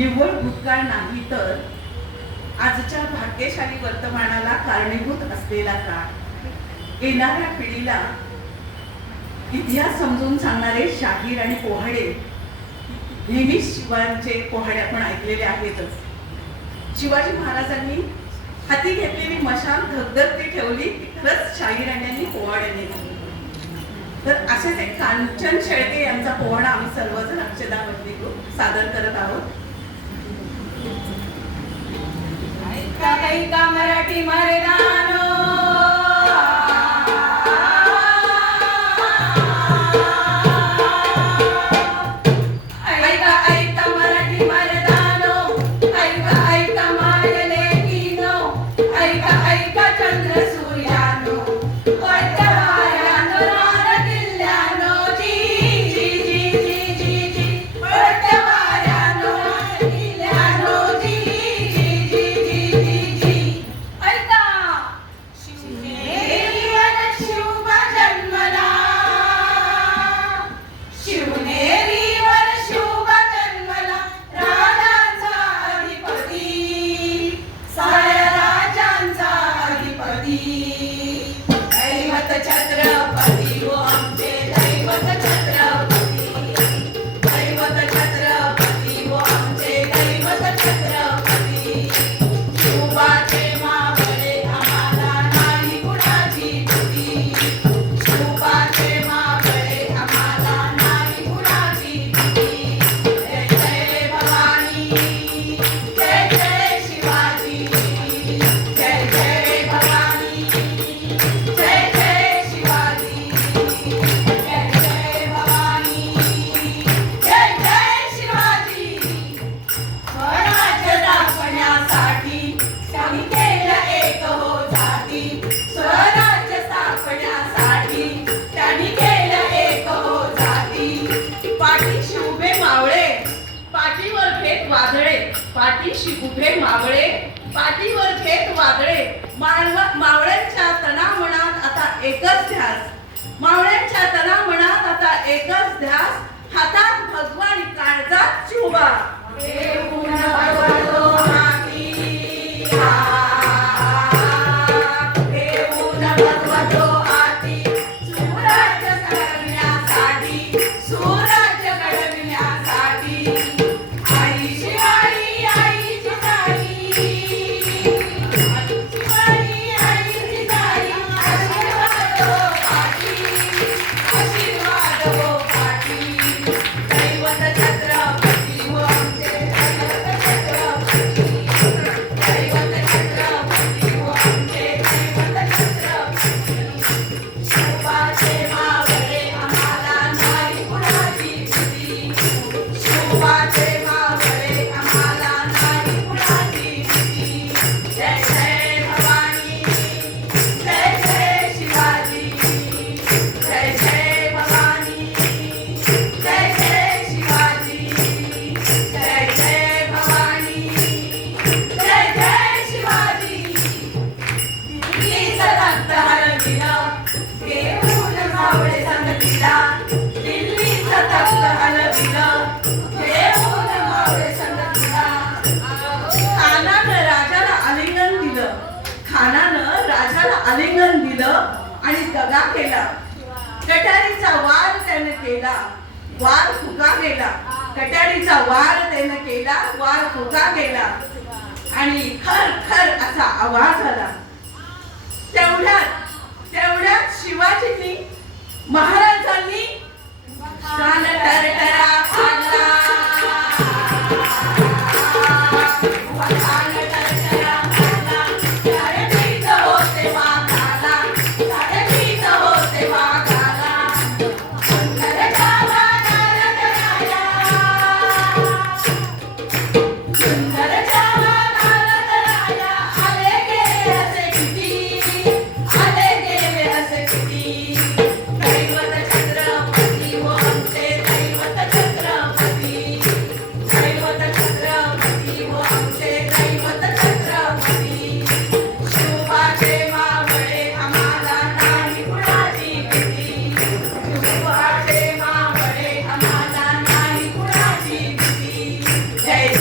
निव्वळ भूतकाळ नाही तर आजच्या भाग्यशाली वर्तमानाला कारणीभूत असलेला काळ. येणाऱ्या पिढीला इतिहास समजून सांगणारे शाहीर आणि पोहाडे नेहमीच शिवांचे पोहाडे आपण ऐकलेले आहेतच. शिवाजी महाराजांनी हाती घेतलेली मशाल धगधग ते ठेवली खरंच आणि पोहाड्याने. तर असेच एक कांचन शेळके यांचा पोवाडा आम्ही सर्वजण अक्षदामध्ये सादर करत आहोत. मराठी मराठी मारेदा वादळे पाठीशी उभे मावळे पाठीवर घेत वादळे. मावळ्यांच्या तणामणात आता एकच ध्यास. मावळ्यांच्या तणामणात आता एकच ध्यास. हातात भगवान काळजात शिवबा नाकाला आलिंगन दिलं आणि दगा केला. कटारीचा वार त्याने केला. वार फुका गेला. कटारीचा वार त्याने केला. वार फुका गेला. आणि खर खर असा आवाज आला. तेवढ्यात तेवढ्यात शिवाजींनी महाराजांनी Hey.